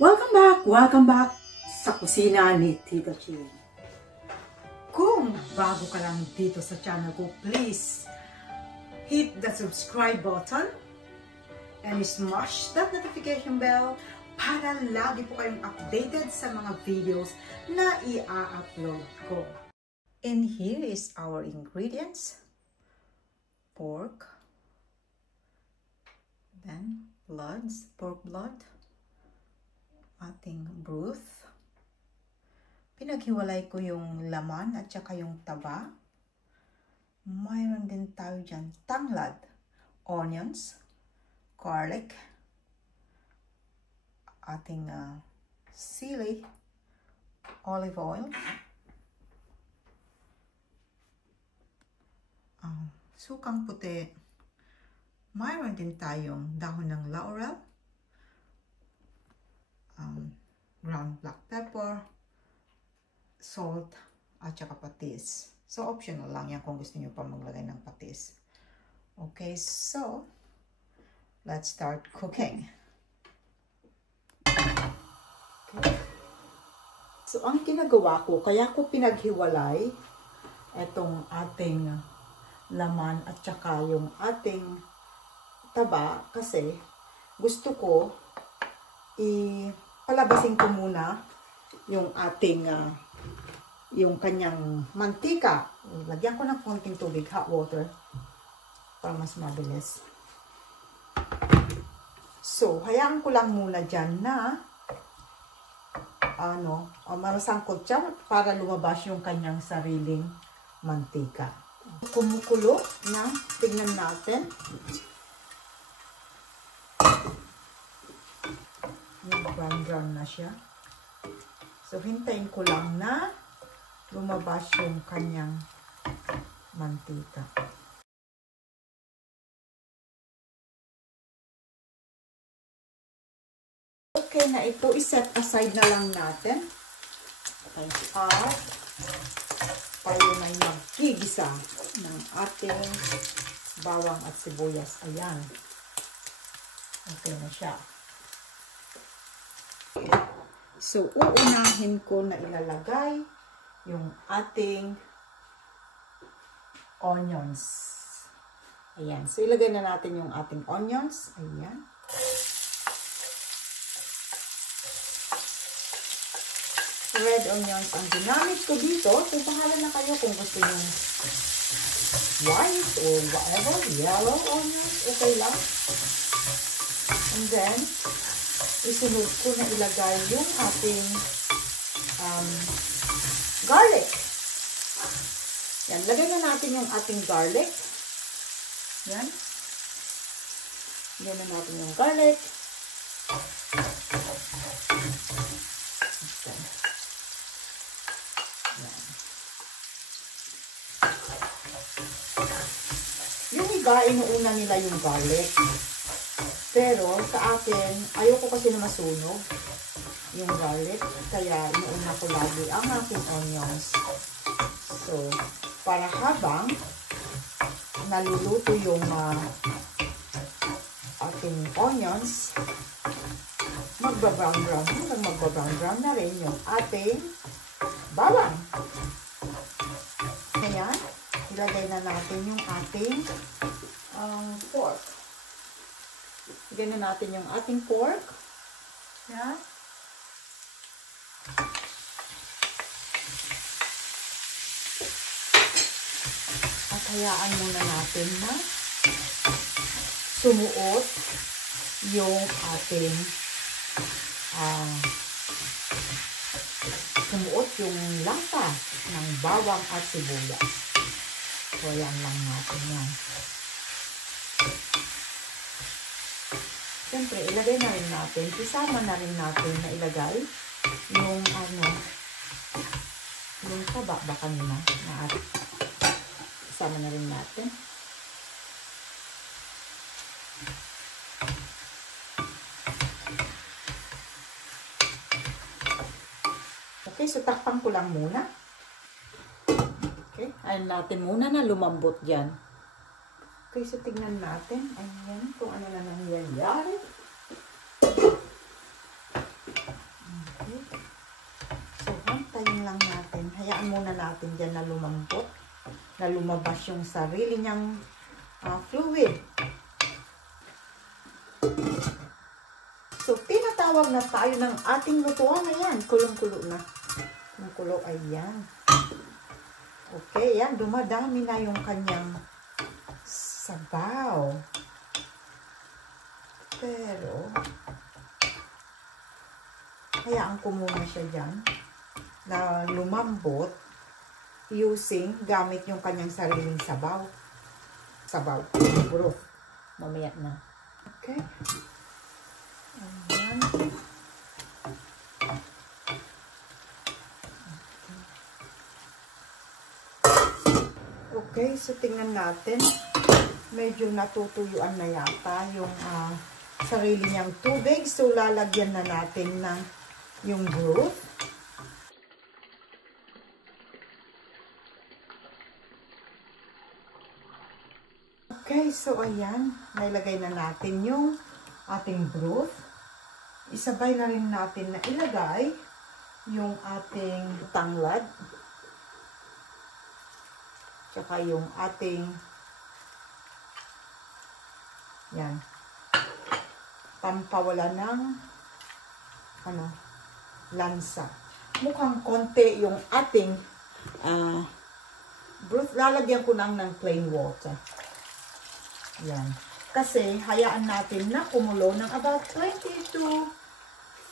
Welcome back sa kusina ni Tita Chin. Kung bago ka lang dito sa channel ko, please hit the subscribe button and smash that notification bell para lagi po kayong updated sa mga videos na i-upload ko. And here is our ingredients. Pork, then pork blood, ating broth. Pinaghiwalay ko yung laman at saka yung taba. Mayroon din tayo dyan tanglad, onions, garlic, ating sili, olive oil, sukang puti. Mayroon din tayong dahon ng laurel, ground black pepper, salt, at saka patis. So, optional lang yan kung gusto nyo pa maglagay ng patis. Okay, so, let's start cooking. Okay. So, ang ginagawa ko, kaya ko pinaghiwalay itong ating laman at saka yung ating taba kasi gusto ko palabasin ko muna yung ating yung kanyang mantika. Lagyan ko ng konting tubig, hot water, para mas mabilis. So, hayaan ko lang muna dyan na marasangkot siya para lumabas yung kanyang sariling mantika. Kumukulo na, tignan natin. Brown na siya. So, hintayin ko lang na lumabas yung kanyang mantika. Okay na ito, iset aside na lang natin. At tayo na magigisa ng ating bawang at sibuyas. Ayan. Okay na siya. So, uunahin ko na ilalagay yung ating onions. Ayan. So, ilagay na natin yung ating onions. Ayan. Red onions ang ginamit ko dito. So, bahala na kayo kung gusto nyo white or whatever. Yellow onions. Okay lang. And then, isunod ko na ilagay yung ating garlic. Yan. Lagay na natin yung ating garlic. Yan. Lagay na natin yung garlic. Okay. Yan. Yung iba, inuuna nila yung garlic. Pero, sa akin, ayoko kasi na masunog yung garlic. Kaya, inuuna ko lagi ang aking onions. So, para habang naluluto yung ating onions, magbabrown-brown. Hanggang magbabrown-brown na rin yung ating bawang. Kaya, ilagay na natin yung ating pork. Ilagay na natin yung ating pork. Yan. At hayaan muna natin na sumuot yung ating sumuot yung lasa ng bawang at sibuyas. So, yan lang natin yan. Siyempre, ilagay na rin natin, isama na rin natin na ilagay yung yung taba ba kanina na isama na rin natin. Okay, so takpan ko lang muna. Okay, ayun natin muna na lumambot dyan. Okay, so tignan natin. Ayan, kung ano na nangyayari. Hayaan muna natin dyan na lumambot. Na lumabas yung sarili niyang fluid. So, tinatawag na tayo ng ating lutuan. Ayan, kulong-kulo na. Kulong-kulo, ayan. Okay, yan. Dumadami na yung kanyang sabaw. Pero, hayaan ko muna siya dyan na lumambot using gamit yung kanyang sariling sabaw. Sabaw. Puro. Mamaya na. Okay. Ayan. Okay, so tingnan natin. Medyo natutuyuan na yata yung sarili niyang tubig. So, lalagyan na natin ng yung broth. Okay, so ayan, nailagay na natin yung ating broth. Isabay na rin natin na ilagay yung ating tanglad. Tsaka yung ating yan, pampawala ng lansa. Mukhang konti yung ating broth. Lalagyan ko ng plain water. Yan. Kasi, hayaan natin na kumulo ng about 20 to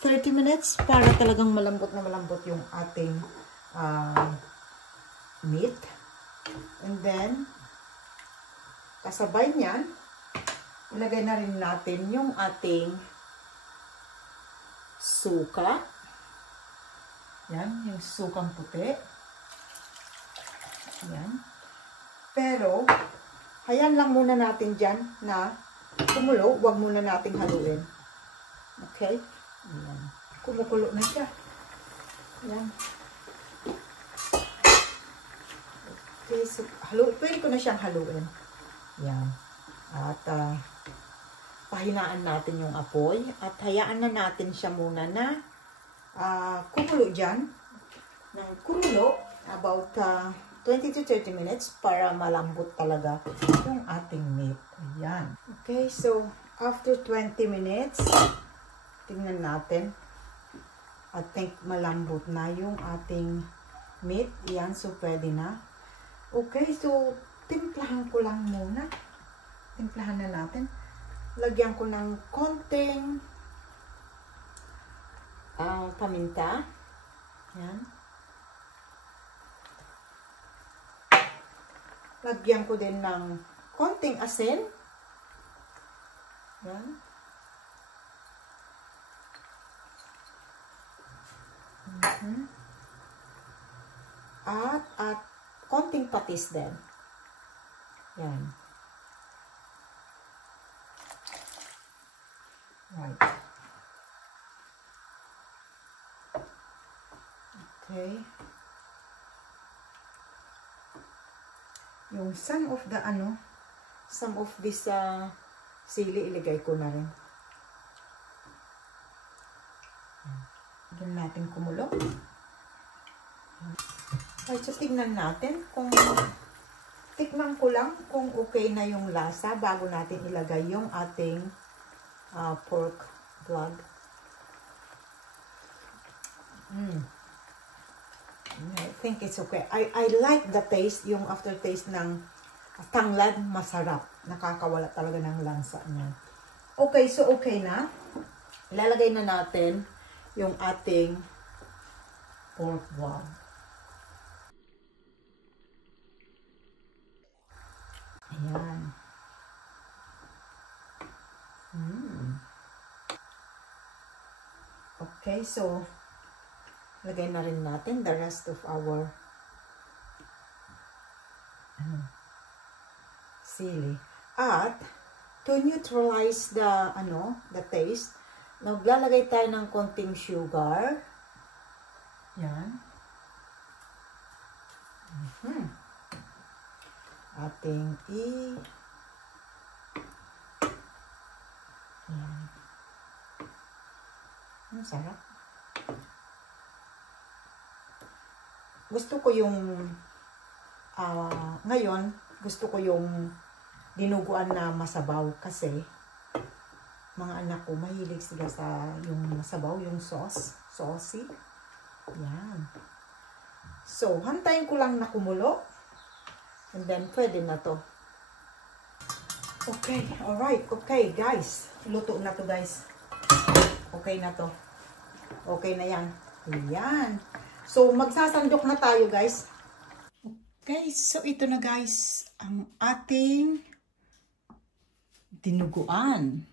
30 minutes para talagang malambot na malambot yung ating meat. And then, kasabay niyan, ilagay na rin natin yung ating suka. Yan, yung sukang puti. Yan. Pero, hayaan lang muna natin dyan na kumulo. Huwag muna nating haluin. Okay? Ayan. Kumukulo na siya. Ayan. Okay, so pwede ko na siyang haluin. Ayan. At pahinaan natin yung apoy. At hayaan na natin siya muna na kumulo dyan. Ng kumulo about 20 to 30 minutes para malambot talaga yung ating meat. Ayan. Okay, so after 20 minutes, tingnan natin. I think malambot na yung ating meat. Ayan, so pwede na. Okay, so timplahan ko lang muna. Timplahan na natin. Lagyan ko ng konting paminta. Ayan. Lagyan ko din ng konting asin. Yan. At konting patis din. Yan. Right. Okay. Yung some of this sili ilagay ko na rin. Doon natin kumulo. Okay, so tignan natin kung tikman ko lang kung okay na yung lasa bago natin ilagay yung ating pork blood. I think it's okay. I like the taste, yung aftertaste ng tanglad, masarap. Nakakawala talaga ng lansa niya. Okay, so okay na. Ilalagay na natin yung ating pork blood. Ayan. Okay, so lagay na rin natin the rest of our sili. At to neutralize the taste, maglalagay tayo ng konting sugar. Yan. Ating yan. Ang sarap. gusto ko yung ngayon, gusto ko yung dinuguan na masabaw kasi mga anak ko mahilig sila sa yung masabaw, yung saucy. Yan. So, hantayin ko lang na kumulo. And then, pwede na to. Okay, alright. Okay, guys. Luto na to, guys. Okay na to. Okay na yan. Ayan. So, magsasandok na tayo, guys. Okay, so ito na, guys, ang ating dinuguan.